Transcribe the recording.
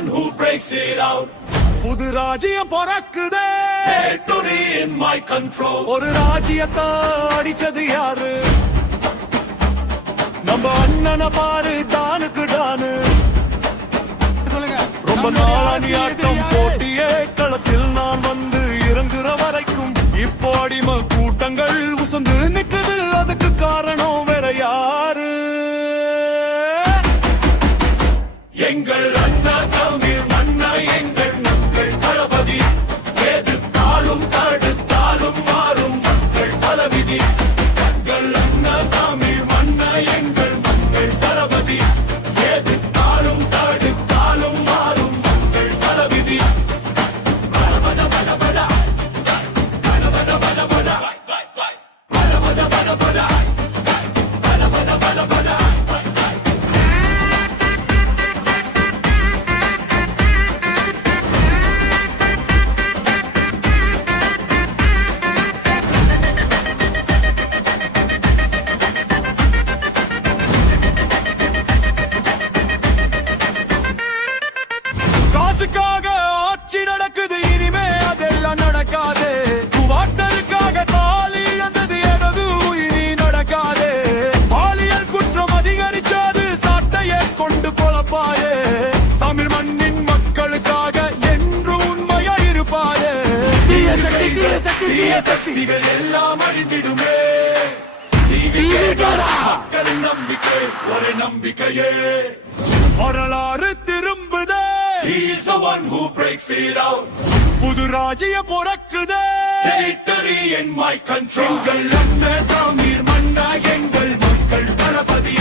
one who breaks it out. புது ராஜ்யம் பிறக்குதே, Victory in my control. ஒரு ராஜ்யத்தை அடிச்சது யாரு? நம்ம அண்ணனை பாரு, டானுக்கு டானு. ரொம்ப நாளானி ஆட்டம் போட்டியே களத்தில் நான் வந்து இறங்குற வரைக்கும் இப்போ அடிமை கூட்டங்கள் உசந்து நிக்குது. அதுக்கு காரணம் வேற யாரு? எங்கள் அண்ணா தமிழ் மன்னா, எங்கள் மக்கள் தளபதி. எதிர்த்தாலும் தடுத்தாலும் மாறும் மக்கள் தளபதி. எங்கள் அண்ணா தமிழ் மன்னா, எங்கள் மக்கள் தளபதி. எதிர்த்தாலும் தடுத்தாலும் மாறும் மக்கள் தளபதி. பட பட பட பட பட பட பட பட பட பட பட பட பட பட பட. காசுக்காக ஆட்சி நடக்குது, இனிமே அதெல்லாம் நடக்காது. வாட்டருக்காக தாலி இழந்தது எனது இனி நடக்காது. பாலியல் குற்றம் அதிகரிக்காது, சாட்டையை கொண்டு பொழப்பாயே. தமிழ் மண்ணின் மக்களுக்காக என்று உண்மையா இருப்பாயே. தீய சக்திகள் எல்லாம் அழிந்திடுமே. மக்களின் நம்பிக்கை ஒரு நம்பிக்கையே. வரலாறு திரும்புதே, He is the one who breaks it out. புது ராஜ்யம் பிறக்குதே, Victory in my control. எங்கள் அண்ணா தமிழ் மன்னா, எங்கள் மக்கள் தளபதி.